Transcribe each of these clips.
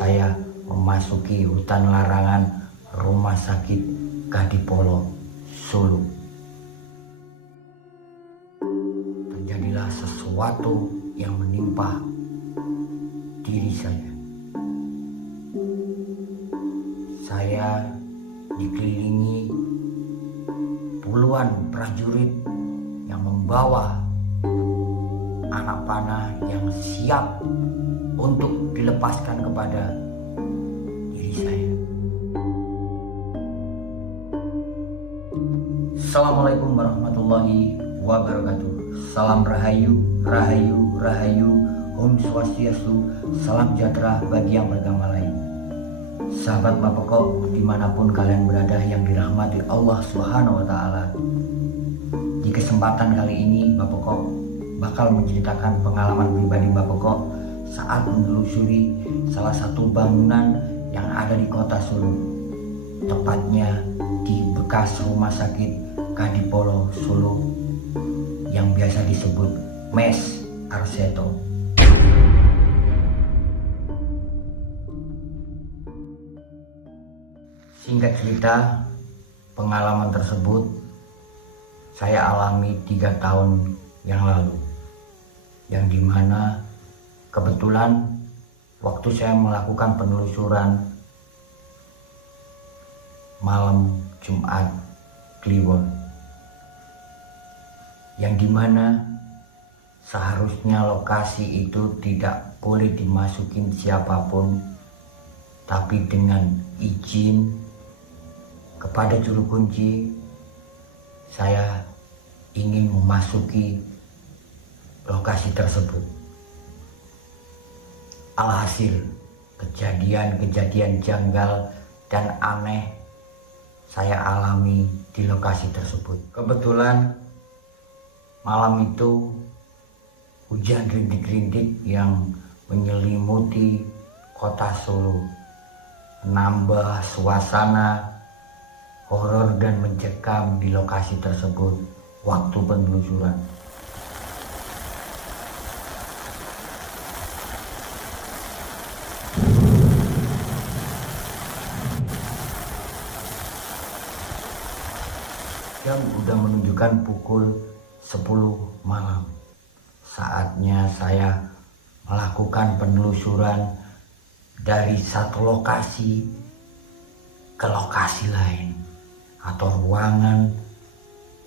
saya memasuki hutan larangan Rumah Sakit Kadipolo, Solo. Terjadilah sesuatu yang menimpa diri saya. Saya dikelilingi puluhan prajurit yang membawa anak panah yang siap untuk dilepaskan kepada diri saya. Assalamualaikum warahmatullahi wabarakatuh. Salam rahayu, rahayu, rahayu. Om Swastiastu, salam sejahtera bagi yang beragama lain. Sahabat Bapeko, dimanapun kalian berada yang dirahmati Allah Subhanahu wa Ta'ala. Di kesempatan kali ini Bapeko bakal menceritakan pengalaman pribadi Bapeko saat menelusuri salah satu bangunan yang ada di kota Solo, tepatnya di bekas Rumah Sakit Kadipolo, Solo, yang biasa disebut Mes Arseto. Singkat cerita, pengalaman tersebut saya alami 3 tahun yang lalu, yang dimana kebetulan waktu saya melakukan penelusuran malam Jumat Kliwon, yang dimana seharusnya lokasi itu tidak boleh dimasukin siapapun, tapi dengan izin kepada juru kunci saya ingin memasuki lokasi tersebut. Alhasil kejadian-kejadian janggal dan aneh saya alami di lokasi tersebut. Kebetulan malam itu hujan rintik-rintik yang menyelimuti kota Solo menambah suasana horor dan mencekam di lokasi tersebut waktu penelusuran. Jam sudah menunjukkan pukul 10 malam. Saatnya saya melakukan penelusuran dari satu lokasi ke lokasi lain, atau ruangan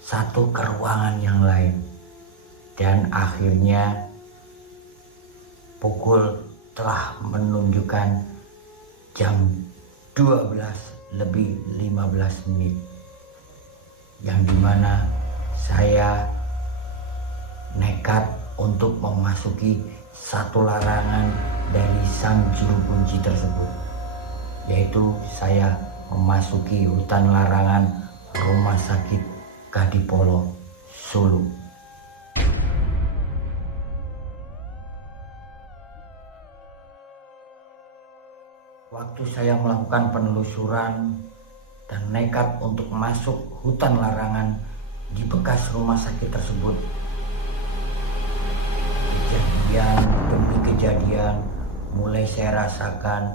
satu ke ruangan yang lain, dan akhirnya pukul telah menunjukkan jam 12:15, yang dimana saya nekat untuk memasuki satu larangan dari sang juru kunci tersebut, yaitu saya memasuki hutan larangan Rumah Sakit Kadipolo, Solo. Waktu saya melakukan penelusuran dan nekat untuk masuk hutan larangan di bekas rumah sakit tersebut, kejadian demi kejadian mulai saya rasakan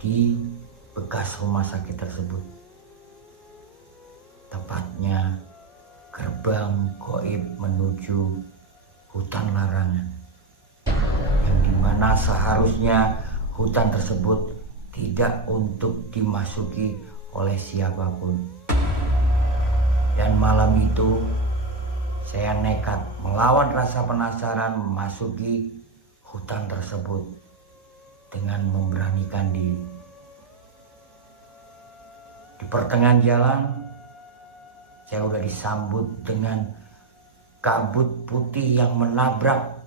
di bekas rumah sakit tersebut. Tepatnya gerbang gaib menuju hutan larangan, yang dimana seharusnya hutan tersebut tidak untuk dimasuki oleh siapapun. Dan malam itu saya nekat melawan rasa penasaran memasuki hutan tersebut dengan memberanikan diri. Di pertengahan jalan saya sudah disambut dengan kabut putih yang menabrak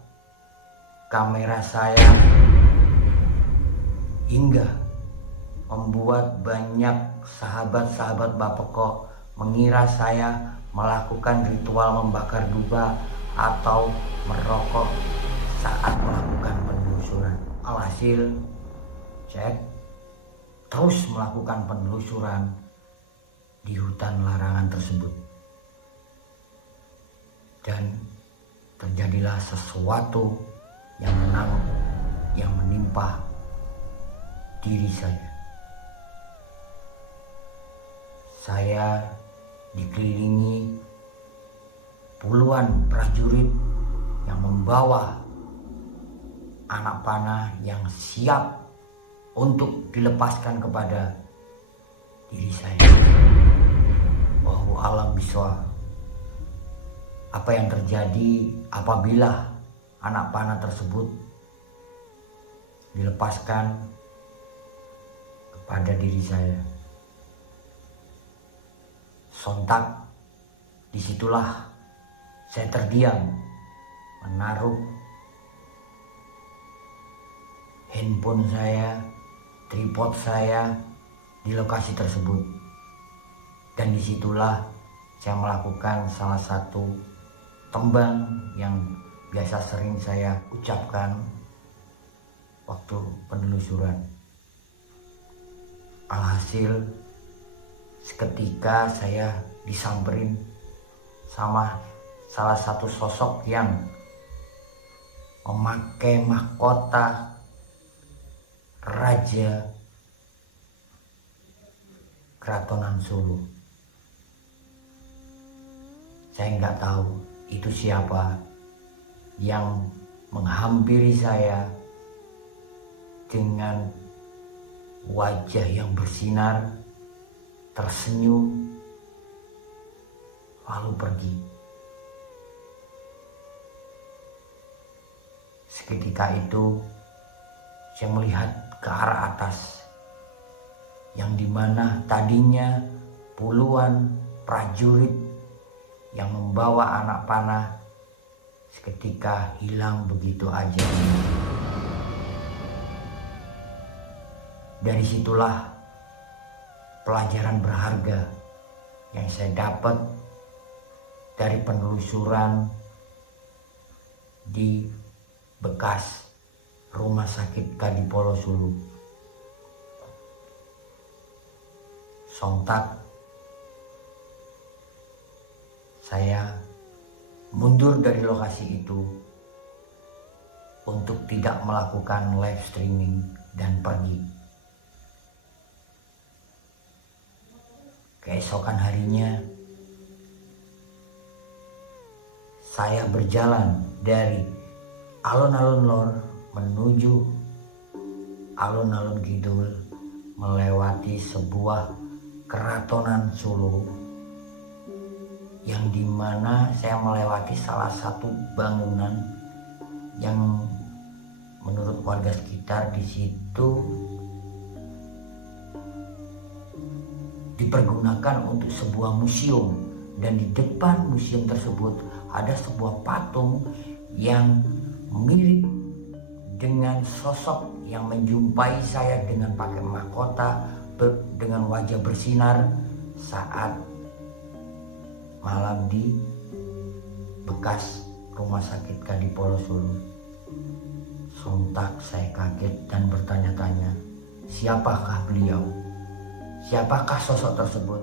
kamera saya, hingga membuat banyak sahabat-sahabat Bapeko mengira saya melakukan ritual membakar dupa atau merokok saat melakukan penelusuran. Alhasil saya terus melakukan penelusuran di hutan larangan tersebut, dan terjadilah sesuatu yang menimpa diri saya. Saya dikelilingi puluhan prajurit yang membawa anak panah yang siap untuk dilepaskan kepada diri saya. Wallahu a'lam bishawab. Apa yang terjadi apabila anak panah tersebut dilepaskan kepada diri saya? Sontak disitulah saya terdiam, menaruh handphone saya, tripod saya di lokasi tersebut. Dan disitulah saya melakukan salah satu tembang yang biasa sering saya ucapkan waktu penelusuran. Alhasil seketika saya disamperin sama salah satu sosok yang memakai mahkota Raja Keratonan Solo. Saya nggak tahu itu siapa yang menghampiri saya dengan wajah yang bersinar, tersenyum, lalu pergi. Seketika itu saya melihat ke arah atas, yang dimana tadinya puluhan prajurit yang membawa anak panah seketika hilang begitu aja. Dari situlah pelajaran berharga yang saya dapat dari penelusuran di bekas Rumah Sakit Kadipolo Solo. Sontak saya mundur dari lokasi itu untuk tidak melakukan live streaming dan pergi. Keesokan harinya saya berjalan dari alun-alun lor menuju alun-alun kidul, melewati sebuah keratonan Solo, yang dimana saya melewati salah satu bangunan yang menurut warga sekitar di situ dipergunakan untuk sebuah museum, dan di depan museum tersebut ada sebuah patung yang mirip dengan sosok yang menjumpai saya dengan pakai mahkota dengan wajah bersinar saat malam di bekas Rumah Sakit Kadipolo Solo. Sontak saya kaget dan bertanya-tanya, siapakah beliau? Siapakah sosok tersebut?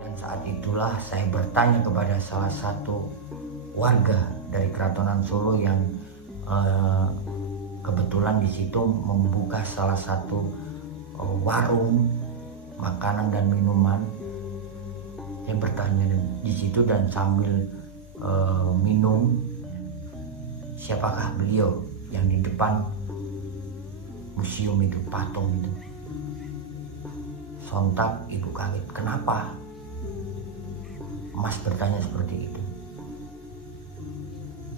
Dan saat itulah saya bertanya kepada salah satu warga dari Keratonan Solo yang kebetulan di situ membuka salah satu warung makanan dan minuman. Saya bertanya di situ dan sambil minum, siapakah beliau yang di depan museum itu, patung itu? Sontak ibu kaget, kenapa Mas bertanya seperti itu?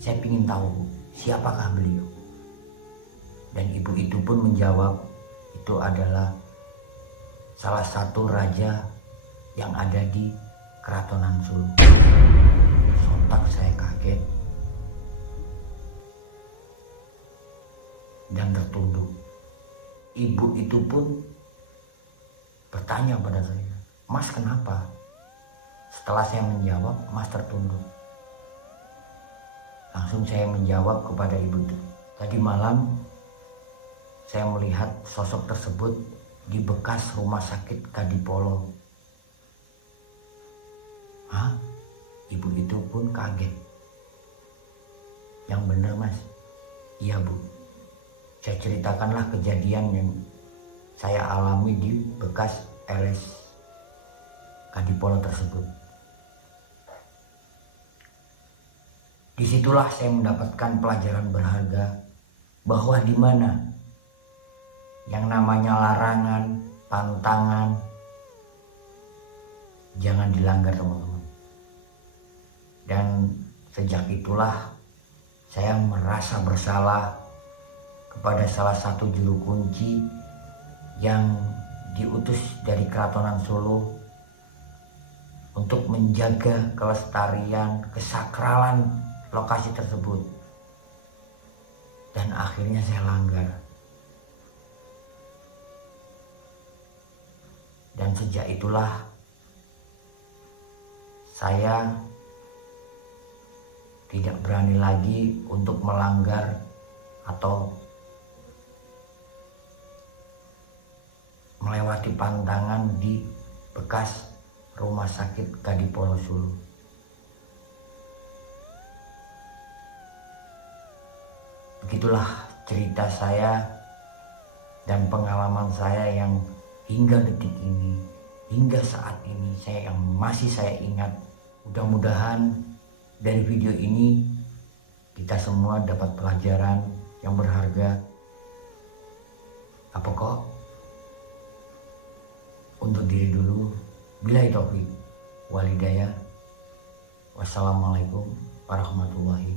Saya ingin tahu siapakah beliau. Dan ibu itu pun menjawab, itu adalah salah satu raja yang ada di Keratonan Solo. Sontak saya kaget dan tertunduk. Ibu itu pun bertanya pada saya, Mas kenapa? Setelah saya menjawab, Mas tertunduk. Langsung saya menjawab kepada ibu itu, tadi malam saya melihat sosok tersebut di bekas Rumah Sakit Kadipolo. Hah? Ibu itu pun kaget. Yang bener mas. Iya bu. Saya ceritakanlah kejadian yang saya alami di bekas LS Kadipolo tersebut. Disitulah saya mendapatkan pelajaran berharga bahwa di mana yang namanya larangan, pantangan, jangan dilanggar teman-teman. Dan sejak itulah saya merasa bersalah kepada salah satu juru kunci yang diutus dari Keratonan Solo untuk menjaga kelestarian, kesakralan lokasi tersebut. Dan akhirnya saya langgar. Dan sejak itulah saya tidak berani lagi untuk melanggar atau melewati pantangan di bekas Rumah Sakit Kadipolo Solo. Begitulah cerita saya dan pengalaman saya yang hingga detik ini, hingga saat ini yang masih saya ingat. Mudah-mudahan dari video ini kita semua dapat pelajaran yang berharga. Apa kok? Untuk diri dulu. Billahi taufik wal hidayah. Wassalamualaikum warahmatullahi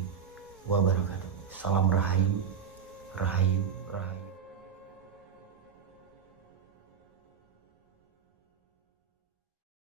wabarakatuh. Salam rahayu, rahayu, rahayu.